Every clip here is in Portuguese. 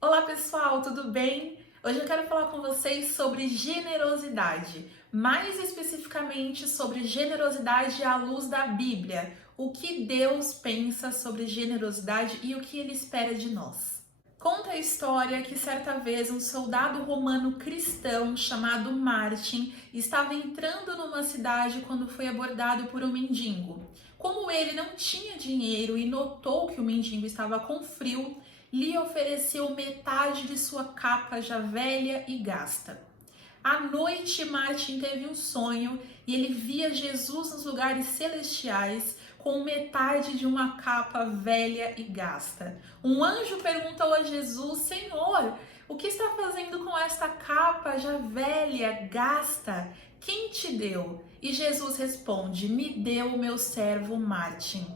Olá pessoal, tudo bem? Hoje eu quero falar com vocês sobre generosidade, mais especificamente sobre generosidade à luz da Bíblia. O que Deus pensa sobre generosidade e o que Ele espera de nós. Conta a história que certa vez um soldado romano cristão chamado Martin estava entrando numa cidade quando foi abordado por um mendigo. Como ele não tinha dinheiro e notou que o mendigo estava com frio, lhe ofereceu metade de sua capa já velha e gasta. À noite, Martin teve um sonho e ele via Jesus nos lugares celestiais com metade de uma capa velha e gasta. Um anjo perguntou a Jesus: Senhor, o que está fazendo com esta capa já velha, gasta? Quem te deu? E Jesus responde: Me deu o meu servo Martin.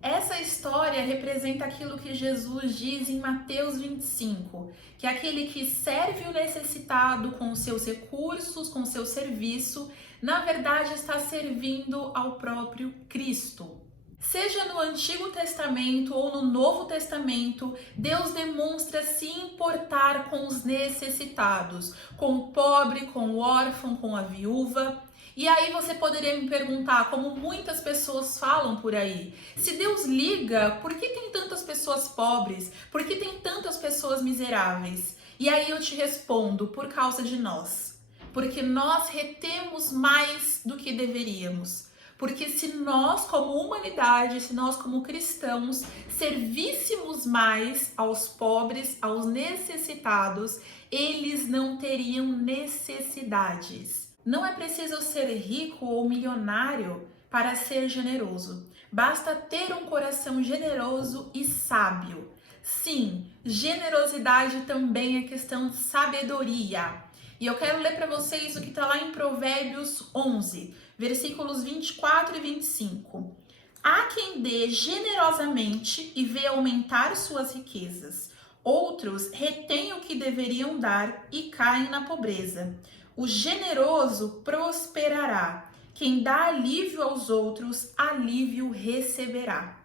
Essa história representa aquilo que Jesus diz em Mateus 25, que é aquele que serve o necessitado com os seus recursos, com o seu serviço, na verdade está servindo ao próprio Cristo. Seja no Antigo Testamento ou no Novo Testamento, Deus demonstra se importar com os necessitados, com o pobre, com o órfão, com a viúva. E aí você poderia me perguntar, como muitas pessoas falam por aí, se Deus liga, por que tem tantas pessoas pobres? Por que tem tantas pessoas miseráveis? E aí eu te respondo, por causa de nós. Porque nós retemos mais do que deveríamos. Porque se nós, como humanidade, se nós, como cristãos, servíssemos mais aos pobres, aos necessitados, eles não teriam necessidades. Não é preciso ser rico ou milionário para ser generoso. Basta ter um coração generoso e sábio. Sim, generosidade também é questão de sabedoria. E eu quero ler para vocês o que está lá em Provérbios 11, versículos 24 e 25. Há quem dê generosamente e vê aumentar suas riquezas. Outros retêm o que deveriam dar e caem na pobreza. O generoso prosperará. Quem dá alívio aos outros, alívio receberá.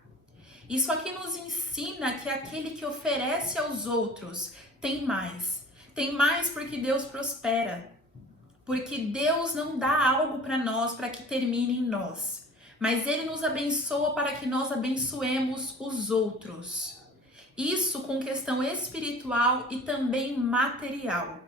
Isso aqui nos ensina que aquele que oferece aos outros tem mais. Tem mais porque Deus prospera. Porque Deus não dá algo para nós para que termine em nós. Mas Ele nos abençoa para que nós abençoemos os outros. Isso com questão espiritual e também material.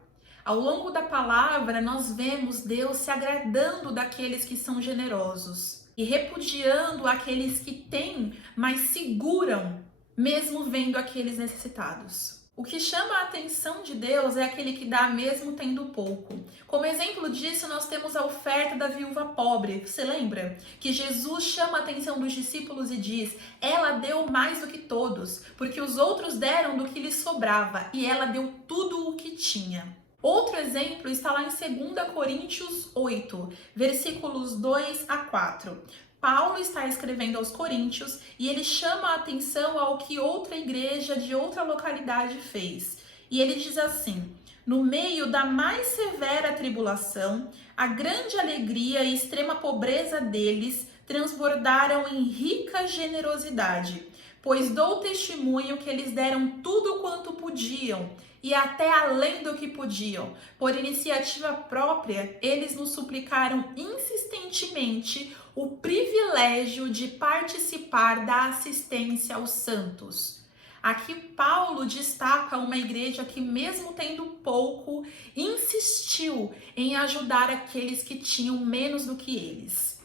Ao longo da palavra, nós vemos Deus se agradando daqueles que são generosos e repudiando aqueles que têm, mas seguram, mesmo vendo aqueles necessitados. O que chama a atenção de Deus é aquele que dá mesmo tendo pouco. Como exemplo disso, nós temos a oferta da viúva pobre. Você lembra? Que Jesus chama a atenção dos discípulos e diz: ela deu mais do que todos, porque os outros deram do que lhes sobrava, e ela deu tudo o que tinha. Outro exemplo está lá em 2 Coríntios 8, versículos 2 a 4. Paulo está escrevendo aos Coríntios e ele chama a atenção ao que outra igreja de outra localidade fez. E ele diz assim: no meio da mais severa tribulação, a grande alegria e extrema pobreza deles transbordaram em rica generosidade, pois dou testemunho que eles deram tudo quanto podiam e até além do que podiam. Por iniciativa própria, eles nos suplicaram insistentemente o privilégio de participar da assistência aos santos. Aqui Paulo destaca uma igreja que, mesmo tendo pouco, insistiu em ajudar aqueles que tinham menos do que eles.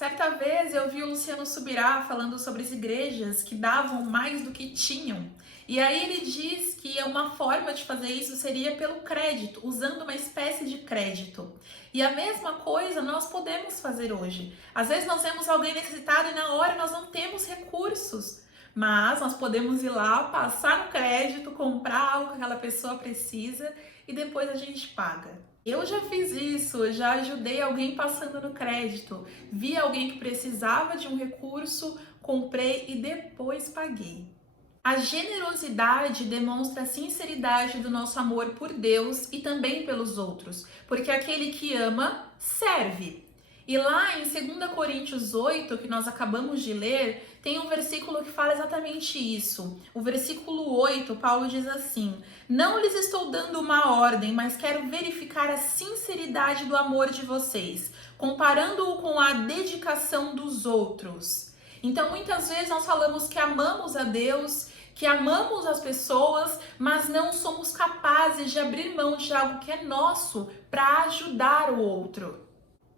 Certa vez eu vi o Luciano Subirá falando sobre as igrejas que davam mais do que tinham. E aí ele diz que uma forma de fazer isso seria pelo crédito, usando uma espécie de crédito. E a mesma coisa nós podemos fazer hoje. Às vezes nós vemos alguém necessitado e na hora nós não temos recursos. Mas nós podemos ir lá, passar no crédito, comprar algo que aquela pessoa precisa e depois a gente paga. Eu já fiz isso, já ajudei alguém passando no crédito, vi alguém que precisava de um recurso, comprei e depois paguei. A generosidade demonstra a sinceridade do nosso amor por Deus e também pelos outros, porque aquele que ama, serve. E lá em 2 Coríntios 8, que nós acabamos de ler, Tem um versículo que fala exatamente isso. O versículo 8, Paulo diz assim: não lhes estou dando uma ordem, mas quero verificar a sinceridade do amor de vocês, comparando-o com a dedicação dos outros. Então, muitas vezes nós falamos que amamos a Deus, que amamos as pessoas, mas não somos capazes de abrir mão de algo que é nosso para ajudar o outro.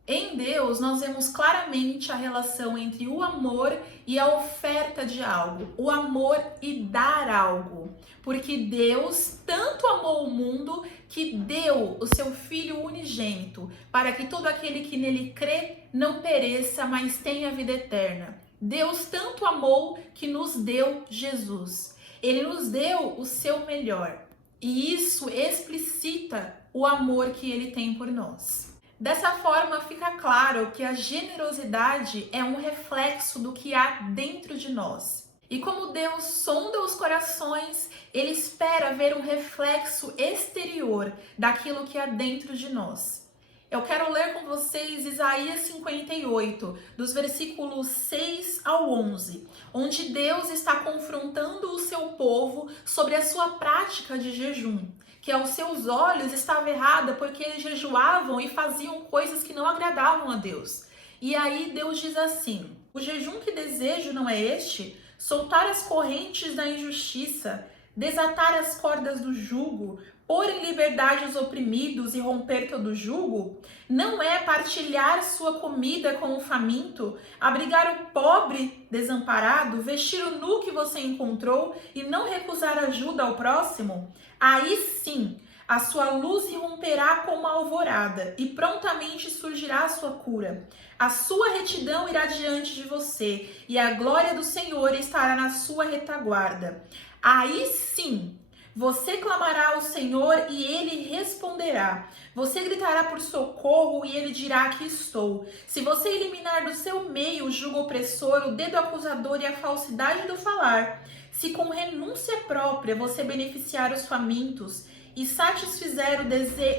Em Deus, nós vemos claramente a relação entre o amor e a oferta de algo, o amor e dar algo. Porque Deus tanto amou o mundo que deu o seu Filho unigênito, para que todo aquele que nele crê não pereça, mas tenha vida eterna. Deus tanto amou que nos deu Jesus. Ele nos deu o seu melhor. E isso explicita o amor que ele tem por nós. Dessa forma, fica claro que a generosidade é um reflexo do que há dentro de nós. E como Deus sonda os corações, Ele espera ver um reflexo exterior daquilo que há dentro de nós. Eu quero ler com vocês Isaías 58, dos versículos 6 ao 11, onde Deus está confrontando o seu povo sobre a sua prática de jejum, que aos seus olhos estava errada porque eles jejuavam e faziam coisas que não agradavam a Deus. E aí Deus diz assim: o jejum que desejo não é este? Soltar as correntes da injustiça, desatar as cordas do jugo, pôr em liberdade os oprimidos e romper todo jugo? Não é partilhar sua comida com o faminto, abrigar o pobre desamparado, vestir o nu que você encontrou e não recusar ajuda ao próximo? Aí sim, a sua luz irromperá como a alvorada e prontamente surgirá a sua cura. A sua retidão irá diante de você e a glória do Senhor estará na sua retaguarda. Aí sim, você clamará ao Senhor e Ele responderá. Você gritará por socorro e Ele dirá: aqui estou. Se você eliminar do seu meio o jugo opressor, o dedo acusador e a falsidade do falar, se com renúncia própria você beneficiar os famintos e satisfizer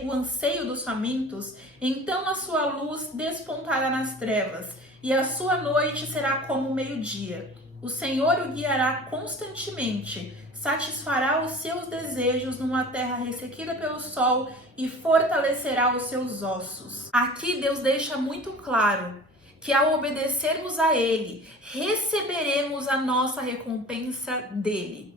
o anseio dos famintos, então a sua luz despontará nas trevas e a sua noite será como o meio-dia. O Senhor o guiará constantemente, satisfará os seus desejos numa terra ressequida pelo sol e fortalecerá os seus ossos. Aqui Deus deixa muito claro que ao obedecermos a Ele, receberemos a nossa recompensa dele.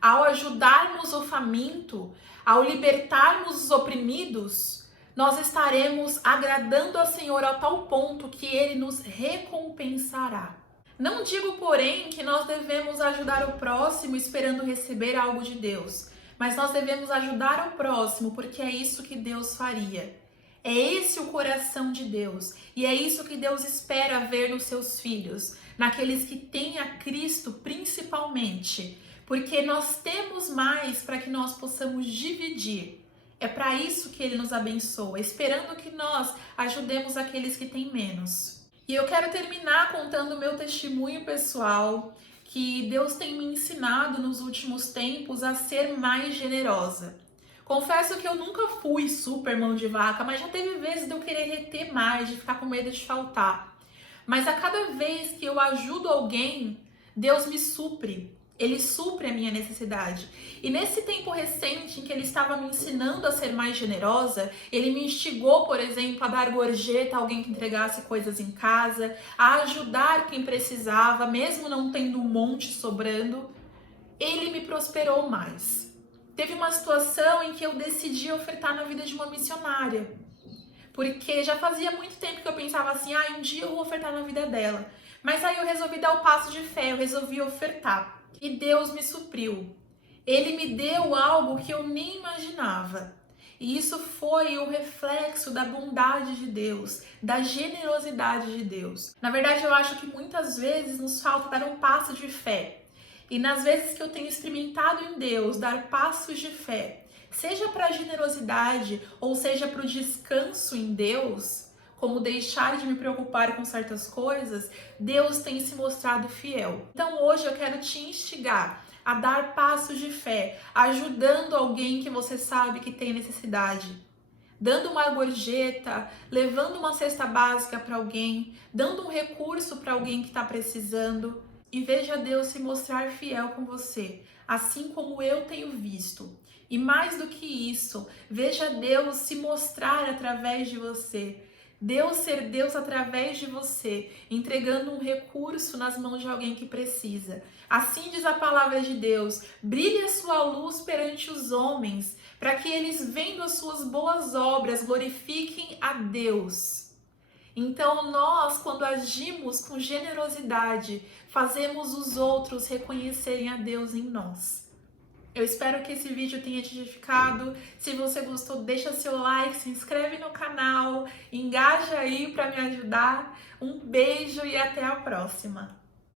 Ao ajudarmos o faminto, ao libertarmos os oprimidos, nós estaremos agradando ao Senhor a tal ponto que Ele nos recompensará. Não digo, porém, que nós devemos ajudar o próximo esperando receber algo de Deus, mas nós devemos ajudar o próximo porque é isso que Deus faria. É esse o coração de Deus e é isso que Deus espera ver nos seus filhos, naqueles que têm a Cristo principalmente, porque nós temos mais para que nós possamos dividir. É para isso que Ele nos abençoa, esperando que nós ajudemos aqueles que têm menos. E eu quero terminar contando o meu testemunho pessoal, que Deus tem me ensinado nos últimos tempos a ser mais generosa. Confesso que eu nunca fui super mão de vaca, mas já teve vezes de eu querer reter mais, de ficar com medo de faltar. Mas a cada vez que eu ajudo alguém, Deus me supre. Ele supre a minha necessidade. E nesse tempo recente em que Ele estava me ensinando a ser mais generosa, Ele me instigou, por exemplo, a dar gorjeta a alguém que entregasse coisas em casa, a ajudar quem precisava, mesmo não tendo um monte sobrando. Ele me prosperou mais. Teve uma situação em que eu decidi ofertar na vida de uma missionária, porque já fazia muito tempo que eu pensava assim, um dia eu vou ofertar na vida dela. Mas aí eu resolvi dar o passo de fé, eu resolvi ofertar. E Deus me supriu. Ele me deu algo que eu nem imaginava. E isso foi o reflexo da bondade de Deus, da generosidade de Deus. Na verdade, eu acho que muitas vezes nos falta dar um passo de fé. E nas vezes que eu tenho experimentado em Deus dar passos de fé, seja para a generosidade ou seja para o descanso em Deus, como deixar de me preocupar com certas coisas, Deus tem se mostrado fiel. Então hoje eu quero te instigar a dar passos de fé, ajudando alguém que você sabe que tem necessidade. dando uma gorjeta, levando uma cesta básica para alguém, dando um recurso para alguém que está precisando. E veja Deus se mostrar fiel com você, assim como eu tenho visto. E mais do que isso, veja Deus se mostrar através de você. Deus ser Deus através de você, entregando um recurso nas mãos de alguém que precisa. Assim diz a palavra de Deus: brilhe a sua luz perante os homens, para que eles, vendo as suas boas obras, glorifiquem a Deus. Então, nós, quando agimos com generosidade, fazemos os outros reconhecerem a Deus em nós. Eu espero que esse vídeo tenha te edificado. Se você gostou, deixa seu like, se inscreve no canal, engaja aí para me ajudar. Um beijo e até a próxima!